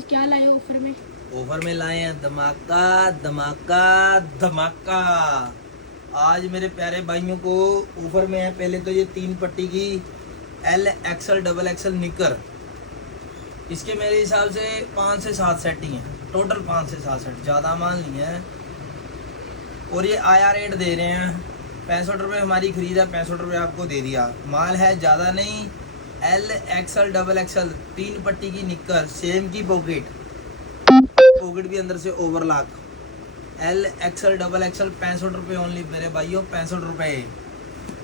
आज क्या लाए हो ऑफर में? ऑफर में लाए हैं धमाका धमाका धमाका। आज मेरे प्यारे भाइयों को ऑफर में है। पहले तो ये 3 पट्टी की एल एक्सएल डबल एक्सएल निकर, इसके मेरे हिसाब से 5 से 7 सेट ही हैं। टोटल 5 से 7 सेट, ज़्यादा माल नहीं है। और ये आया रेट दे रहे हैं 65 रुपये। हमारी खरीद है 65 रुपये, आपको दे दिया। माल है ज़्यादा नहीं। एल एक्सएल डबल एक्सएल 3 पट्टी की निकर, सेम की पॉकेट भी अंदर से overlock. L XL double XL 65 रुपये ओनली मेरे भाइयों, 65 रुपये।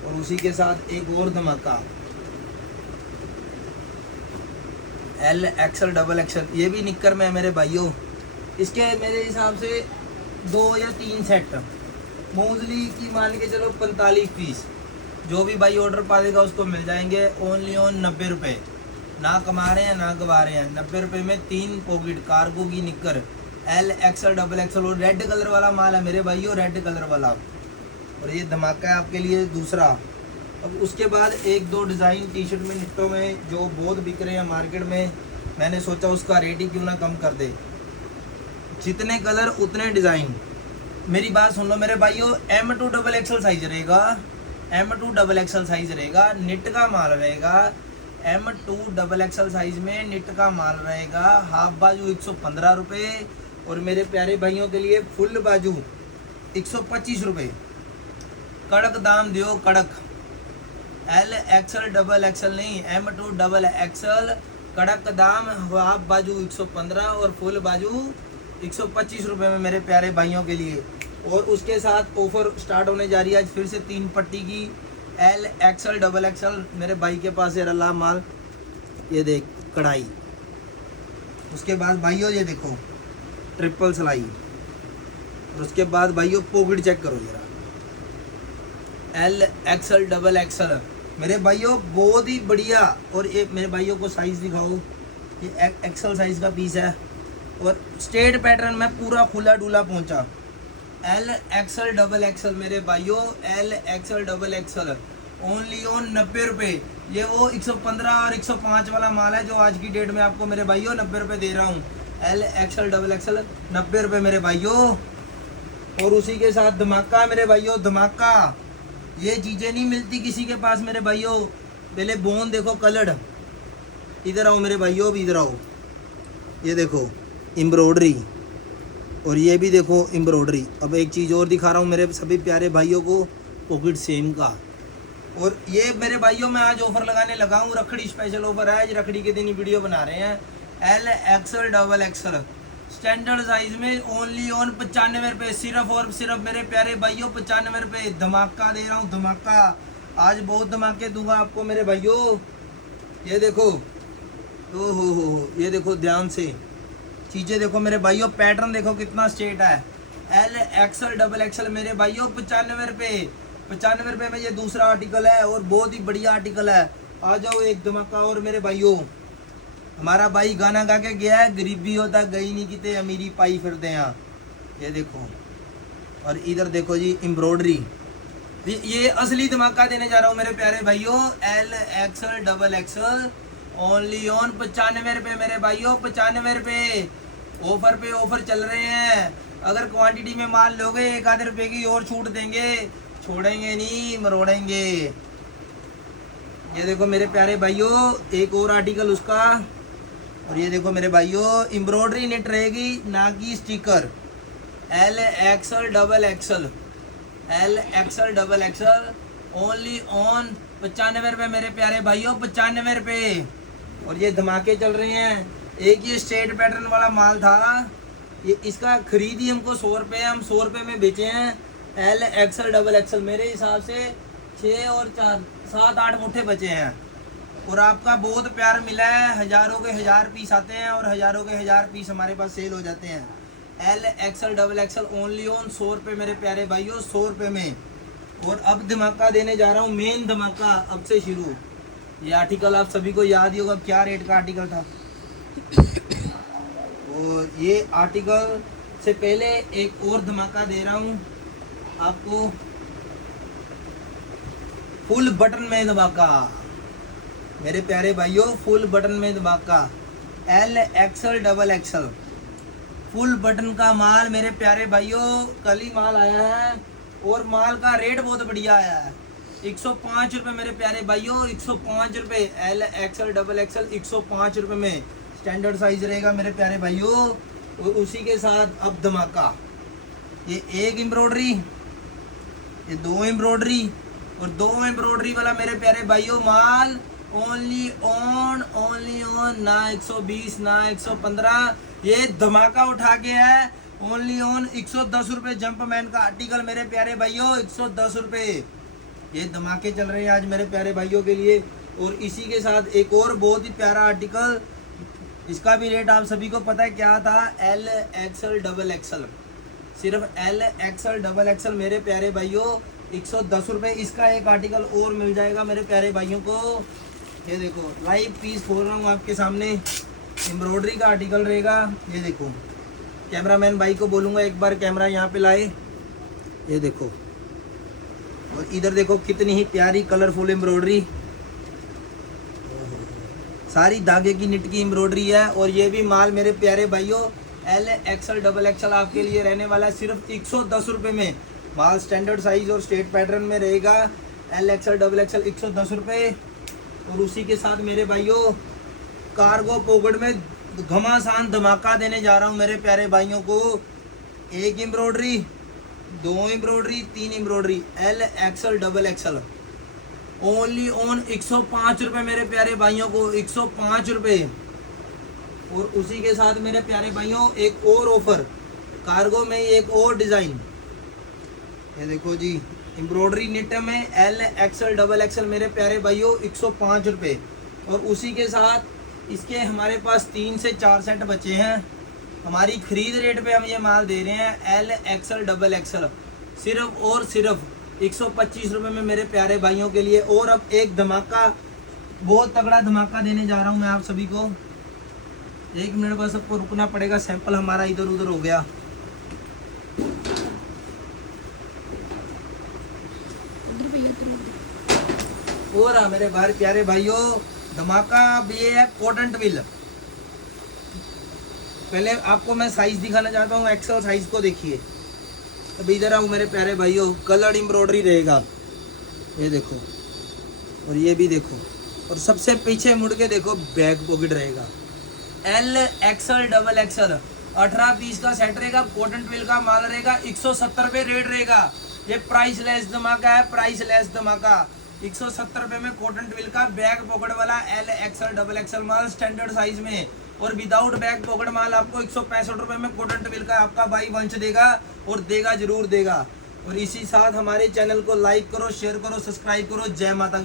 और उसी के साथ एक और धमाका एल एक्सएल डबल एक्सएल, ये भी निक्कर में है मेरे भाइयों। इसके मेरे हिसाब से 2 या 3 सेट, मोजली की मान के चलो 45 पीस। जो भी भाई ऑर्डर पा देगा उसको मिल जाएंगे ओनली ऑन 90 रुपये। ना कमा रहे हैं ना गवा रहे हैं। 90 रुपये में 3 पॉकेट कार्गो की निक्कर एल एक्सएल डबल एक्सएल। और रेड कलर वाला माल है मेरे भाइयों, रेड कलर वाला। और ये धमाका है आपके लिए दूसरा। अब उसके बाद 1-2 डिज़ाइन टी शर्ट में निट्टों में जो बहुत बिक रहे हैं मार्केट में, मैंने सोचा उसका रेट ही क्यों ना कम कर दे। जितने कलर उतने डिज़ाइन। मेरी बात सुन लो मेरे भाइयों, M2 डबल एक्सएल साइज रहेगा, M2 डबल एक्सएल साइज रहेगा, निट का माल रहेगा। M2 डबल एक्सएल साइज में निट का माल रहेगा। हाफ बाजू 115 रुपये। और मेरे प्यारे भाइयों के लिए फुल बाजू 125 रुपये। कड़क दाम दियो, कड़क। एल एक्सएल डबल एक्सएल नहीं, M2 डबल एक्सएल कड़क दाम। हाफ बाजू 115 और फुल बाजू 125 रुपये में मेरे प्यारे भाइयों के लिए। और उसके साथ ऑफर स्टार्ट होने जा रही है आज फिर से 3 पट्टी की एल एक्सएल डबल एक्सएल। मेरे भाई के पास है रला माल, ये देख कढ़ाई। उसके बाद भाइयों ये देखो ट्रिपल सिलाई। और उसके बाद भाइयों पॉकेट चेक करो जरा, एल एक्सएल डबल एक्सएल मेरे भाइयों बहुत ही बढ़िया। और ये मेरे भाइयों को साइज दिखाओ, ये एक्सएल साइज का पीस है। और स्ट्रेट पैटर्न में पूरा खुला डुला पहुंचा। एल एक्सएल डबल एक्सएल मेरे भाइयों, L XL double XL only on 90 रुपये। ये वो 115 और 105 वाला माल है जो आज की डेट में आपको मेरे भाइयों 90 रुपये दे रहा हूँ। एल एक्सएल डबल एक्सएल 90 रुपये मेरे भाइयों। और उसी के साथ धमाका मेरे भाइयों, धमाका। ये चीज़ें नहीं मिलती किसी के पास मेरे भाइयों। पहले बोन देखो कलर्ड, इधर आओ मेरे भाइयों, भी इधर आओ। ये देखो एम्ब्रॉयडरी, और ये भी देखो एम्ब्रॉयडरी। अब एक चीज़ और दिखा रहा हूँ मेरे सभी प्यारे भाइयों को, पॉकेट सेम का। और ये मेरे भाइयों मैं आज ऑफर लगाने लगा हूँ, रखड़ी स्पेशल ऑफर है। आज रखड़ी के दिन ही वीडियो बना रहे हैं। L XL double XL standard size में ओनली ऑन 95 रुपये, सिर्फ और सिर्फ मेरे प्यारे भाइयों 95 रुपये। धमाका दे रहा हूँ, धमाका। आज बहुत धमाके दूंगा आपको मेरे भाइयों। ये देखो, ओ हो, ये देखो ध्यान से चीज़ें देखो मेरे भाइयों, पैटर्न देखो कितना स्ट्रेट है। एल एक्सएल डबल एक्सएल मेरे भाइयों 95 रुपये। 95 रुपये में ये दूसरा आर्टिकल है और बहुत ही बढ़िया आर्टिकल है। आ जाओ एक धमाका और मेरे भाइयों। हमारा भाई गाना गा के गया है, गरीबी होता गई नहीं किते अमीरी पाई फिरते हैं। ये देखो, और इधर देखो जी एम्ब्रॉयडरी। ये असली धमाका देने जा रहा हूँ मेरे प्यारे भाइयों। L XL double XL only on 95 रुपये मेरे भाइयों, 95 रुपये। ऑफर पे ऑफर चल रहे हैं। अगर क्वांटिटी में माल लोगे 1 रुपये की और छूट देंगे, छोड़ेंगे नहीं, मरोड़ेंगे। ये देखो मेरे प्यारे भाइयों एक और आर्टिकल उसका। और ये देखो मेरे भाइयों एम्ब्रॉयडरी नेट रहेगी, ना कि sticker. L XL double XL, L XL double XL only on 95 रुपये मेरे प्यारे भाइयों, 95 रुपये। और ये धमाके चल रहे हैं। एक ये स्ट्रेट पैटर्न वाला माल था, ये इसका खरीद ही हमको 100 रुपये, हम 100 रुपये में बेचे हैं। एल एक्सएल डबल एक्सएल मेरे हिसाब से 6 और 4 7-8 मुट्ठे बचे हैं। और आपका बहुत प्यार मिला है। हज़ारों के 1000 पीस आते हैं और हज़ारों के 1000 पीस हमारे पास सेल हो जाते हैं। L XL double XL only on 100 रुपये मेरे प्यारे भाइयों, 100 रुपये में। और अब धमाका देने जा रहा हूँ, मेन धमाका अब से शुरू। ये आर्टिकल आप सभी को याद ही होगा, क्या रेट का आर्टिकल था। और ये आर्टिकल से पहले एक और धमाका दे रहा हूँ आपको, फुल बटन में धमाका मेरे प्यारे भाइयों, फुल बटन में धमाका। L XL double axle full button का माल मेरे प्यारे भाइयों, कल ही माल आया है और माल का रेट बहुत बढ़िया आया है। 105 रुपये मेरे प्यारे भाइयों, 105 रुपये। एल एक्सल डबल एक्सल 105 रुपये में स्टैंडर्ड साइज रहेगा मेरे प्यारे भाइयों। और उसी के साथ अब धमाका, ये एक एम्ब्रॉयडरी, ये दो एम्ब्रॉयडरी और दो एम्ब्रॉयडरी वाला मेरे प्यारे भाइयों माल ओनली ऑन ना 120 ना 115, ये धमाका उठा के है ओनली ऑन 110 रुपये। जंपमैन का आर्टिकल मेरे प्यारे भाइयों 110 रुपये। ये धमाके चल रहे हैं आज मेरे प्यारे भाइयों के लिए। और इसी के साथ एक और बहुत ही प्यारा आर्टिकल, इसका भी रेट आप सभी को पता है क्या था, एल एक्सल डबल एक्सल, सिर्फ एल एक्सल डबल एक्सल मेरे प्यारे भाइयों 110 रुपये। इसका एक आर्टिकल और मिल जाएगा मेरे प्यारे भाइयों को। ये देखो लाइव पीस खोल रहा हूँ आपके सामने, एम्ब्रॉयडरी का आर्टिकल रहेगा। ये देखो, कैमरामैन भाई को बोलूँगा एक बार कैमरा यहाँ पे लाए। ये देखो, और इधर देखो कितनी ही प्यारी कलरफुल एम्ब्रॉयडरी, सारी धागे की निट की एम्ब्रॉयडरी है। और ये भी माल मेरे प्यारे भाइयों एल एक्सल डबल एक्सल आपके लिए रहने वाला है सिर्फ 110 रुपये में। माल स्टैंडर्ड साइज और स्ट्रेट पैटर्न में रहेगा। एल एक्सल डबल एक्सल 110 रुपये। और उसी के साथ मेरे भाइयों कार्गो पॉकेट में घमासान धमाका देने जा रहा हूँ मेरे प्यारे भाइयों को। एक एम्ब्रॉयडरी, दो एम्ब्रॉयडरी, तीन embroidery, L XL double axle only on 105 रुपये मेरे प्यारे भाइयों को, 105 रुपये। और उसी के साथ मेरे प्यारे भाइयों एक और ऑफर, कार्गो में एक और डिज़ाइन। ये देखो जी, एम्ब्रॉयडरी निट में एल एक्सल डबल एक्सल मेरे प्यारे भाइयों 105 रुपये। और उसी के साथ इसके हमारे पास 3 से 4 सेट बचे हैं। हमारी खरीद रेट पे हम ये माल दे रहे हैं एल एक्सल डबल एक्सल सिर्फ और सिर्फ 125 रुपये में मेरे प्यारे भाइयों के लिए। और अब एक धमाका, बहुत तगड़ा धमाका देने जा रहा हूँ मैं आप सभी को। 1 मिनट बस सबको रुकना पड़ेगा, सैंपल हमारा इधर उधर हो गया। हो रहा मेरे बाहर प्यारे भाइयों धमाका। अब ये है कॉटन ट्विल। पहले आपको मैं साइज दिखाना चाहता हूँ, एक्सल साइज को देखिए। अब इधर आओ मेरे प्यारे भाइयों, कलर एम्ब्रॉयडरी रहेगा, ये देखो, और ये भी देखो। और सबसे पीछे मुड़ के देखो बैक पॉकेट रहेगा। L XL double XL 18 piece का सेट रहेगा। कॉटन ट्विल का माल रहेगा, 170 रुपये रेट रहेगा। ये प्राइस लेस धमाका है, प्राइस लेस धमाका। 170 रुपये में कॉटन ट्विल का बैक पॉकेट वाला एल एक्सल डबल एक्सल माल स्टैंडर्ड साइज में। और विदाउट बैक पॉकेट माल आपको 165 रुपये में कॉटन ट्विल का आपका भाई वंश देगा, और देगा जरूर देगा। और इसी साथ हमारे चैनल को लाइक करो, शेयर करो, सब्सक्राइब करो। जय माता।